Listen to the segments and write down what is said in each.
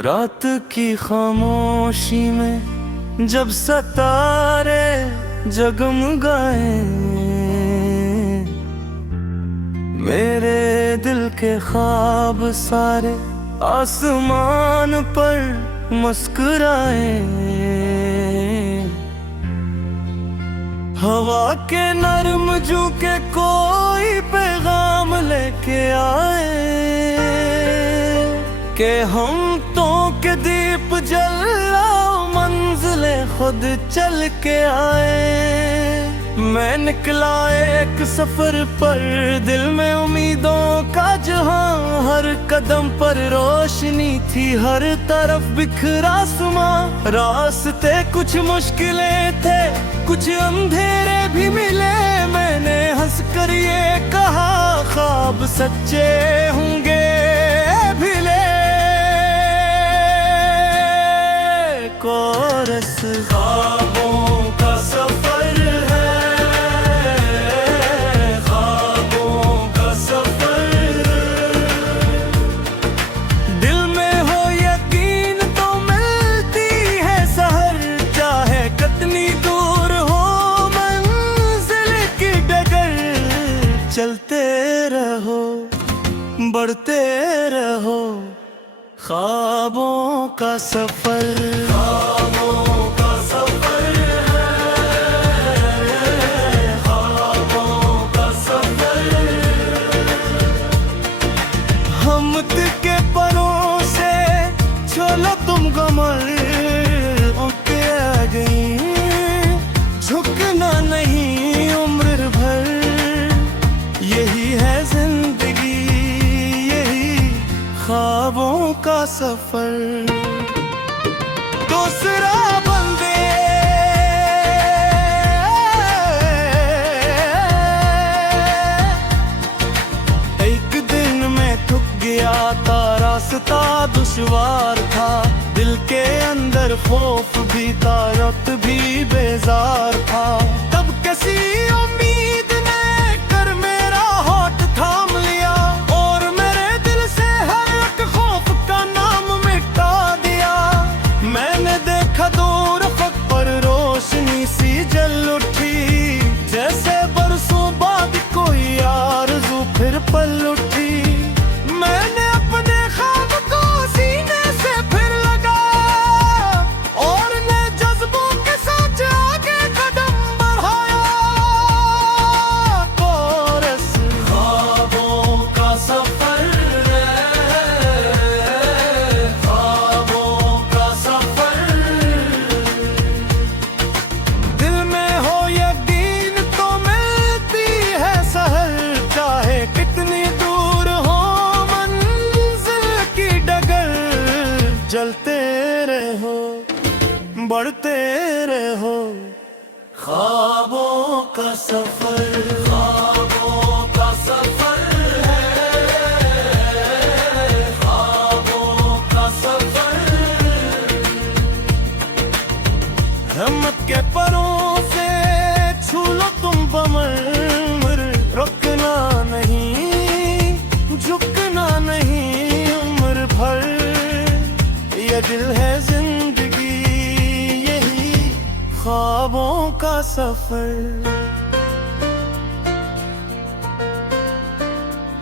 रात की खामोशी में जब सितारे जगमगाए, मेरे दिल के ख्वाब सारे आसमान पर मुस्कुराए। हवा के नरम झोंके कोई पैगाम लेके आए कि हम तो के दीप जलाओ, मंजिले खुद चल के आए। मैं निकला एक सफर पर, दिल में उम्मीदों का जहां, हर कदम पर रोशनी थी, हर तरफ बिखरा सुमा। रास्ते कुछ मुश्किलें थे, कुछ अंधेरे भी मिले, मैंने हंसकर ये कहा ख्वाब सच्चे होंगे भिले। कोरस ख्वाबों का सफर है, ख्वाबों का सफर। दिल में हो यकीन तो मिलती है सहर, चाहे कितनी दूर हो मंजिल की डगर। चलते रहो, बढ़ते रहो, ख्वाबों का सफर। ख्वाबों का सफर है, ख्वाबों का सफर। हमत के परों से छोलो तुम कमर, ओके आ गई झुकना नहीं उम्र भर। यही है जिंदगी, यही ख्वाबों का सफर। दूसरा बंदे एक दिन में थक गया था, रास्ता दुश्वार था, दिल के अंदर खौफ भी था, रक्त भी बेजार था। तब किसी उम्मीद ने कर मेरा हाथ थाम लिया, और मेरे दिल से हर एक खौफ का नाम मिटा दिया। मैंने देखा दूर अफक पर रोशनी सी जल उठी, जैसे बरसों बाद कोई आरज़ू फिर पल उठी। मैंने अपने ख्वाब को सीने से फिर लगाया, और ने जज्बों के साथ आगे कदम बढ़ाया। कोरस ख्वाबों का सफर है, ख्वाबों का सफर। दिल में हो यकीन तो मिलती है सहर, चाहे कितनी दूर हो मंजिल की डगर। चलते रहो, बढ़ते रहो, ख्वाबों का सफर। ख्वाबों का सफर है, ख्वाबों का सफर। हिम्मत के परों से छू लो तुम कमर, रुकना नहीं, झुकना नहीं उम्र भर। ये दिल है जिंदगी, यही ख्वाबों का सफर।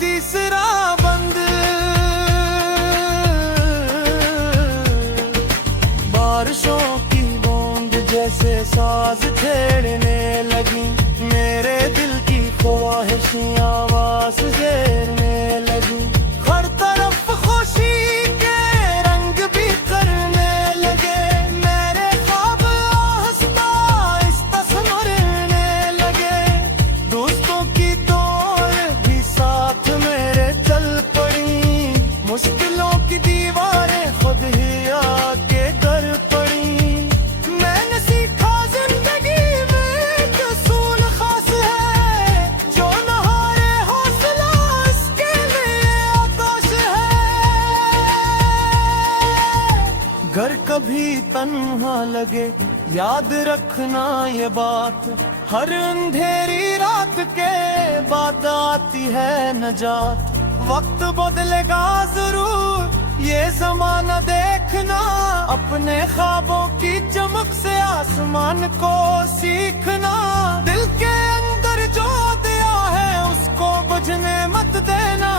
तीसरा बंद बारिशों की बूंद जैसे साज छेड़ने लगी, मेरे दिल की ख्वाहिशियां आवाज घेरने लगी। हर तरफ खुशी के रंग भी करने लगे, मेरे ख्वाब आहिस्ता आहिस्ता संवरने लगे। दोस्तों की दौड़ भी साथ मेरे चल पड़ी, मुश्किलों की दीवारें खुद ही आके कर पड़ी। मैंने सीखा जिंदगी में एक असूल खास है, जो न हारे हौसला इसके लिए आकाश है। घर कभी तन्हा लगे याद रखना ये बात, हर अंधेरी रात के बाद आती है नजात। वक्त बदलेगा जरूर, ये जमाना देख देखना, अपने ख्वाबों की चमक से आसमान को सीखना। दिल के अंदर जो दिया है उसको बुझने मत देना,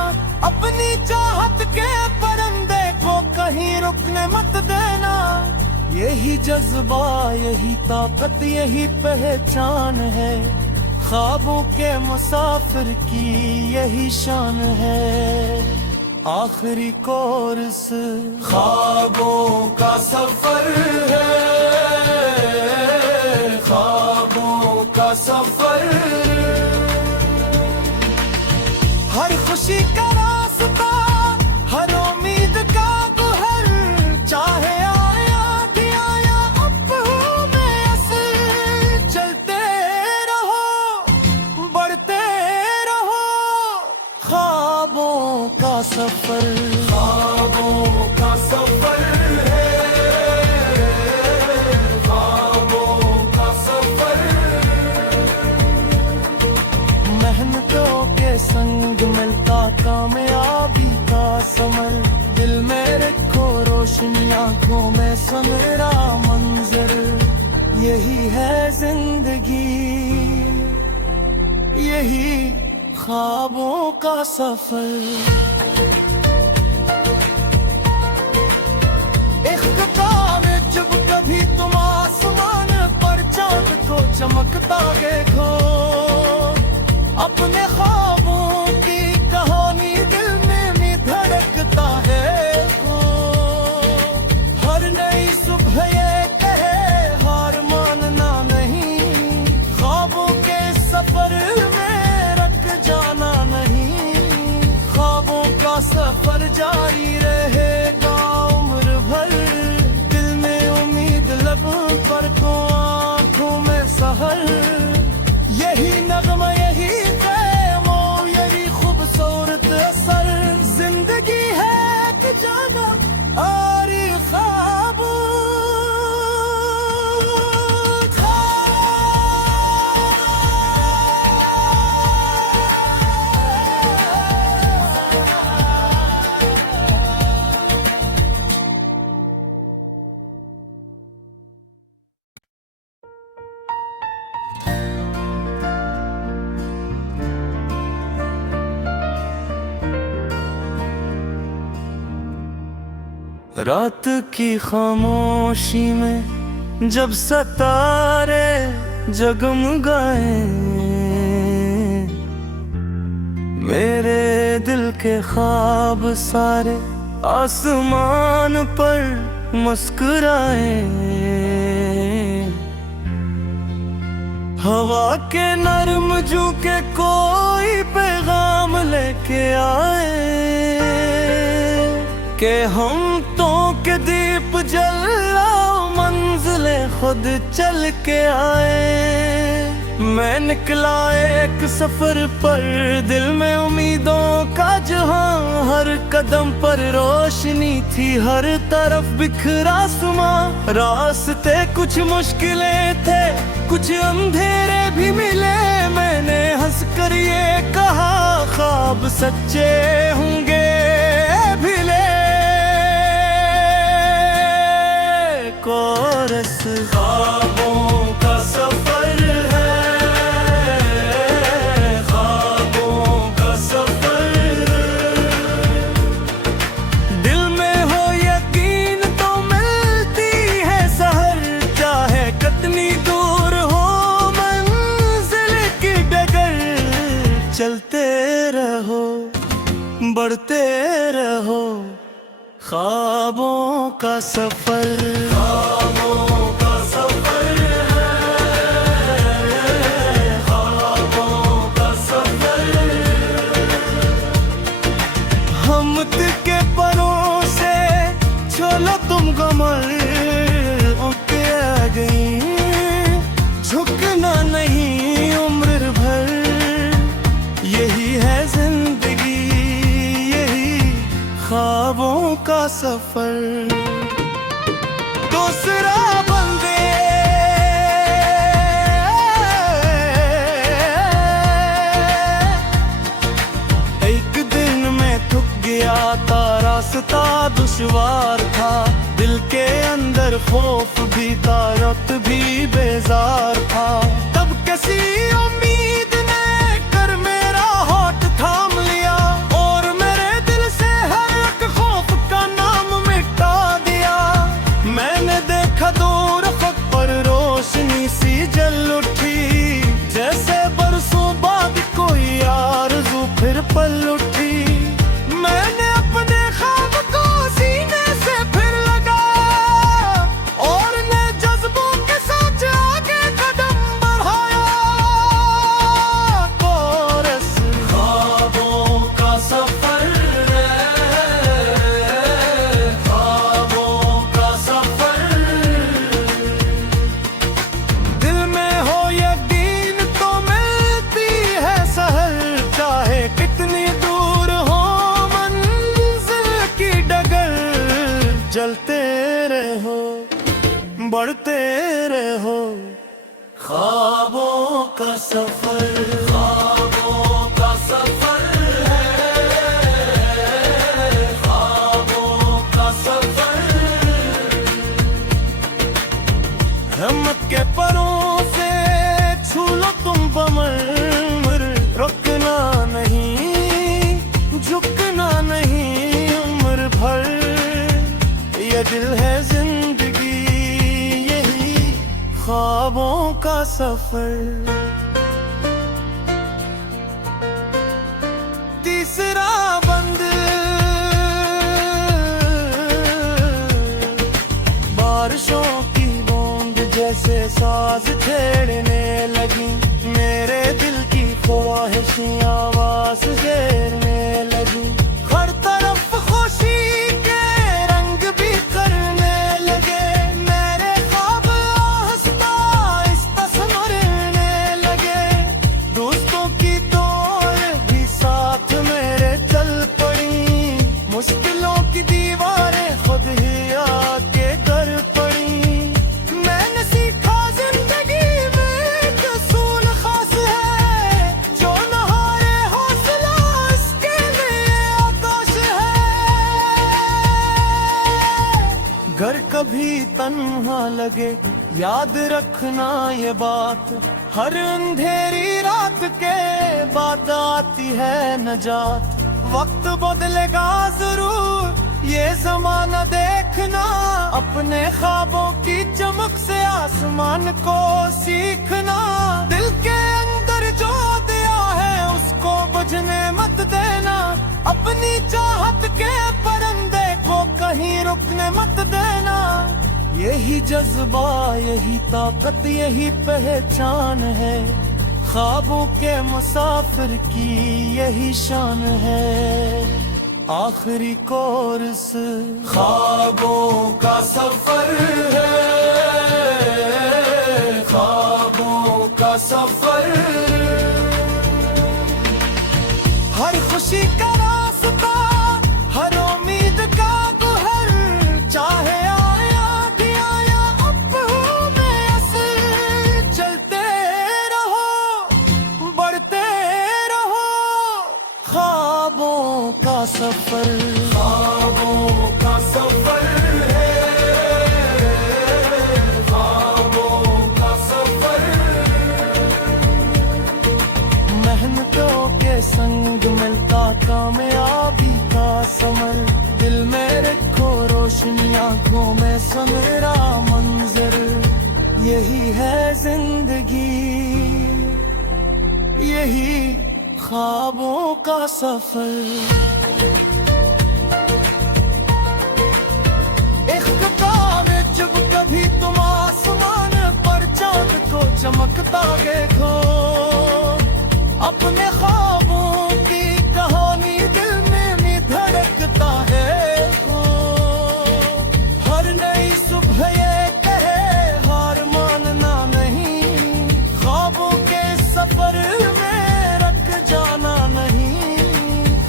अपनी चाहत के परिंदे को कहीं रुकने मत देना। यही जज्बा, यही ताकत, यही पहचान है, ख्वाबों के मुसाफिर की यही शान है। आखिरी कोर्स ख्वाबों का सफर है, ख्वाबों का सफर। हर खुशी का रास्ता, हर उम्मीद का गुहर, चाहे आया दिया या अब में असर। चलते रहो, बढ़ते रहो, ख्वाबों का सफर, ख्वाबों का सफर है, ख्वाबों का सफर। मेहनतों के संग मिलता कामयाबी का समर, दिल में रखो रोशनी, आंखों में सुनहरा मंजर। यही है जिंदगी, यही ख्वाबों का सफर। एक किताब जब कभी तुम आसमान पर चांद को चमकता देखो, अपने ख्वाबों की कहानी दिल में भी धड़कता है वो। हर नई सुबह ये कहे हार मानना नहीं, ख्वाबों के सफर में रख जाना नहीं। ख्वाबों का सफर जारी रहेगा उम्र भर, दिल में उम्मीद लबों पर को आंखों में सहर। यही नगमा, यही ख़ैमो, यही खूबसूरत असर। जिंदगी है कि जागा आरी ख्वाबों का। रात की खामोशी में जब सितारे जगमगाए, मेरे दिल के ख्वाब सारे आसमान पर मुस्कुराए। हवा के नरम झोंके कोई पैगाम लेके आए, के हम तो के दीप जलाओ, मंजिले खुद चल के आए। मैं निकला एक सफर पर, दिल में उम्मीदों का जहां, हर कदम पर रोशनी थी, हर तरफ बिखरा सुमा। रास्ते कुछ मुश्किलें थे, कुछ अंधेरे भी मिले, मैंने हंस कर ये कहा ख्वाब सच्चे होंगे भिले। कोरस ख्वाबों का सफर है, ख्वाबों का सफर। दिल में हो यकीन तो मिलती है सहर, चाहे कितनी दूर हो मंजिल की डगर। चलते रहो, बढ़ते रहो, ख्वाबों का सफर, ख्वाबों का सफर है, ख्वाबों का सफर। हमत के परों से छोलो तुम कमर, उठे आ गई झुकना नहीं उम्र भर। यही है जिंदगी, यही ख्वाबों का सफर। दूसरा बंदे एक दिन में थक गया था, रास्ता दुश्वार था, दिल अंदर खौफ भी था, रक्त भी बेजार था। तब किसी उम्मीद ने कर मेरा हाथ थाम लिया और मेरे दिल से हर एक खौफ का नाम मिटा दिया। मैंने देखा दूर अफक पर रोशनी सी जल उठी, जैसे बरसों बाद कोई आरज़ू फिर पल उठी। मैंने अपने ख्वाब को सीने से फिर लगाया और नए जज्बों के साथ आगे कदम बढ़ाया। कोरस ख्वाबों का सफर है, ख्वाबों का सफर। दिल में हो यकीन तो मिलती है सहर, चाहे कितनी दूर हो मंजिल की डगर। चलते रहो, बढ़ते रहो, ख्वाबों का सफर, ख्वाबों का सफर है, ख्वाबों का सफर। हिम्मत के परों से छू लो तुम बमर, रुकना नहीं, झुकना नहीं उम्र भर। ये दिल है जिंदगी, यही ख्वाबों का सफर। तीसरा बंद बारिशों की बूंद जैसे साज छेड़ने लगी, मेरे दिल की ख्वाहिशियां आवाज घेरने लगी। हर तरफ खुशी के रंग भी करने लगे, मेरे ख्वाब आहिस्ता आहिस्ता संवरने लगे। दोस्तों की दौड़ भी साथ मेरे चल पड़ी, मुश्किलों की दीवारें खुद ही आके कर पड़ी। मैंने सीखा जिंदगी में एक असूल खास है, जो न हारे हौसला इसके लिए आकाश है। घर कभी तन्हा लगे याद रखना ये बात, हर अंधेरी रात के बाद आती है नजात। वक्त बदलेगा जरूर ये जमाना देखना, अपने ख्वाबों की चमक से आसमान को सीखना। दिल के अंदर जो दिया है उसको बुझने मत देना, अपनी चाहत के परिंदे को कहीं रुकने मत देना। यही जज्बा, यही ताकत, यही पहचान है, ख्वाबों के मुसाफिर की यही शान है। आखिरी कोर्स ख्वाबों का सफर है, ख्वाबों का सफर। हर खुशी का रास्ता, हर उम्मीद का गुहर, चाहे आया कि आया अब में असर। चलते रहो, बढ़ते रहो, ख्वाबों का सफर, ख्वाबों का सफर है, ख्वाबों का सफर। मेहनतों के संग मिलता कामयाबी का समर, दिल में रखो रोशनी, आंखों में समेरा मंजर। यही है जिंदगी, यही ख्वाबों का सफर। जब कभी तुम आसमान पर चांद को चमकता देखो, अपने ख्वाबों की कहानी दिल में भी धड़कता है। हर नई सुबह ये कहे हार मानना नहीं, ख्वाबों के सफर में रख जाना नहीं।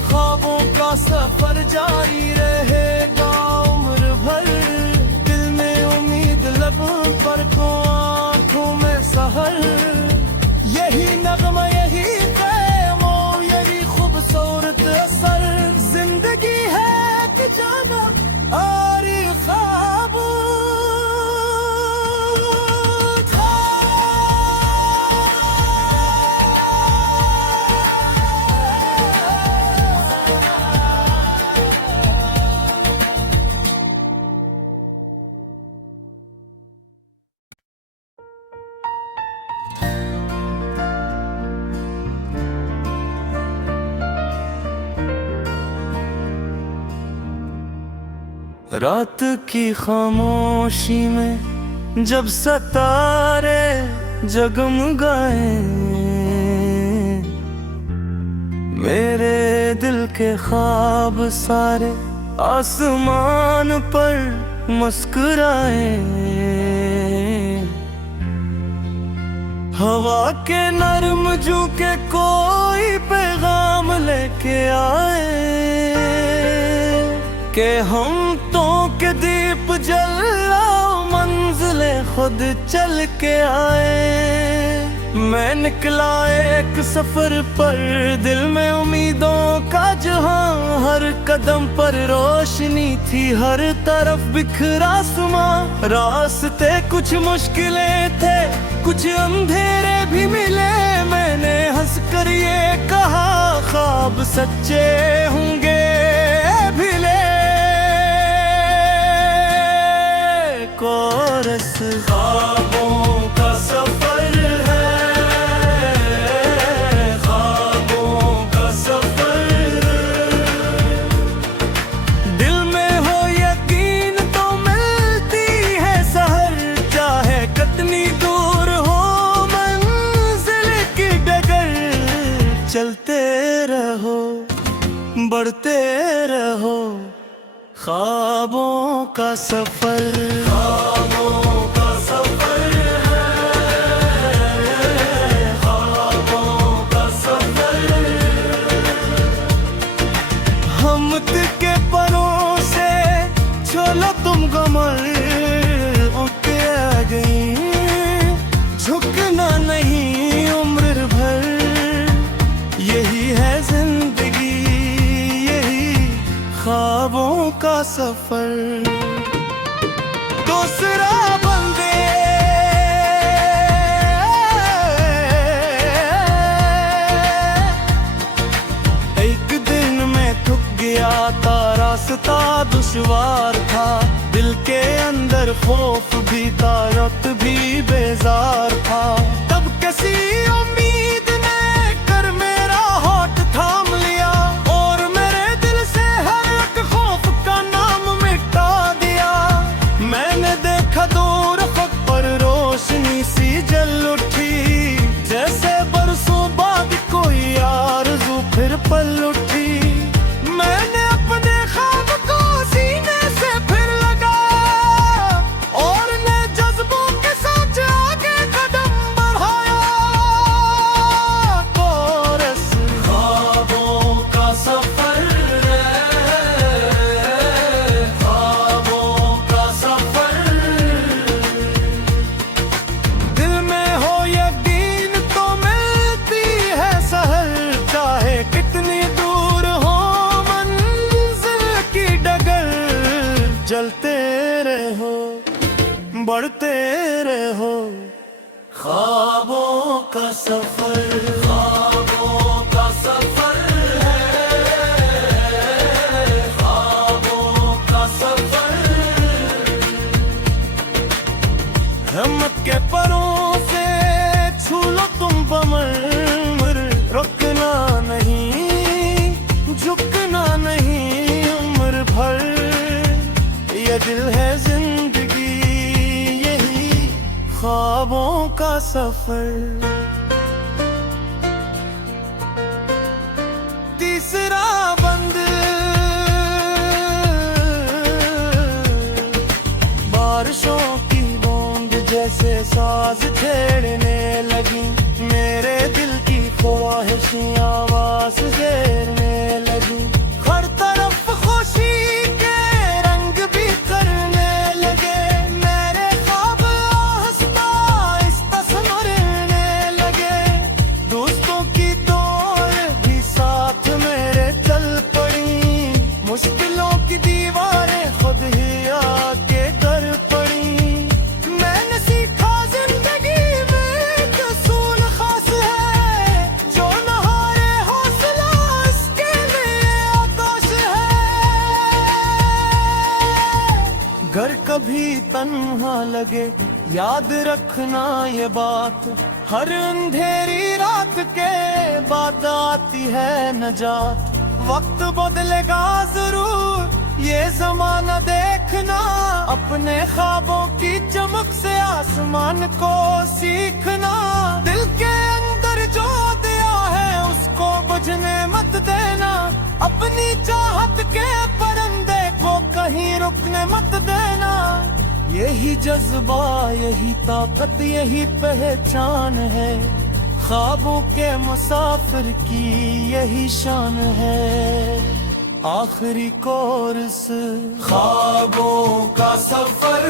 ख्वाबों का सफर जारी रहेगा उम्र भर, पर को आंखों में सहर। यही नगमा, यही ख़ैमो, यही खूबसूरत असर। जिंदगी है कि जाना आरी ख्वाबों रात की खामोशी में जब सितारे जगमगाए, मेरे दिल के ख्वाब सारे आसमान पर मुस्कुराए। हवा के नरम झोंके कोई पैगाम लेके आए कि हम तो के दीप जलाओ, मंजिले खुद चल के आए। मैं निकला एक सफर पर, दिल में उम्मीदों का जहां, हर कदम पर रोशनी थी, हर तरफ बिखरा सुमा। रास्ते कुछ मुश्किलें थे, कुछ अंधेरे भी मिले, मैंने हंसकर ये कहा ख्वाब सच्चे होंगे भिले। कोरस ख्वाबों का सफर है, ख्वाबों का सफर। दिल में हो यकीन तो मिलती है सहर, चाहे कितनी दूर हो मंजिल की डगर। चलते रहो, बढ़ते रहो, ख्वाबों का सफर। ख्वाबों का सफर है, ख्वाबों का सफर। हमत के परों से छोलो तुम कमर, उठे आ गई झुकना नहीं उम्र भर। यही है जिंदगी, यही ख्वाबों का सफर। दूसरा बंदे एक दिन में थक गया था, रास्ता दुश्वार था, दिल के अंदर खौफ भी था, रक्त भी बेजार था। तब किसी उम्मीद ने कर मेरा हाथ थाम लिया, और मेरे दिल से हर एक खौफ का नाम मिटा दिया। मैंने देखा दूर फक पर रोशनी सी जल उठी, जैसे बरसों बाद कोई आरज़ू फिर पल उठी। मैंने अपने ख्वाब को सीने से फिर लगाया, और ने जज्बों के साथ आगे कदम बढ़ाया। कोरस ख्वाबों का सफर है, ख्वाबों का सफर। दिल में हो यकीन तो मिलती है सहर, चाहे कितनी दूर हो मंजिल की डगर। चलते रहो, बढ़ते रहो, ख्वाबों का सफर। ख्वाबों का सफर है, ख्वाबों का सफर। हिम्मत के परों से छू लो तुम कमर, रुकना नहीं, झुकना नहीं उम्र भर। ये दिल है जिंदगी, यही ख्वाबों का सफर। तीसरा बंद बारिशों की बूंद जैसे साज छेड़ने लगी, मेरे दिल की ख्वाहिशें आवाज घेरने लगी। हर तरफ खुशी के रंग भी करने लगे, मेरे ख्वाब आहिस्ता आहिस्ता संवरने लगे। दोस्तों की दौड़ भी साथ मेरे चल पड़ी, मुश्किलों की दीवारें खुद ही आके कर पड़ी। मैंने सीखा जिंदगी में एक असूल खास है, जो न हारे हौसला इसके लिए आकाश है। घर कभी तन्हा लगे याद रखना ये बात, हर अंधेरी रात के बाद आती है नजात। वक्त बदलेगा जरूर ये जमाना देखना, अपने ख्वाबों की चमक से आसमान को सीखना। दिल के अंदर जो दिया है उसको बुझने मत देना, अपनी चाहत के परिंदे को कहीं रुकने मत देना। यही जज्बा, यही ताकत, यही पहचान है, ख्वाबों के मुसाफिर की यही शान है। आखिरी कोर्स ख्वाबों का सफर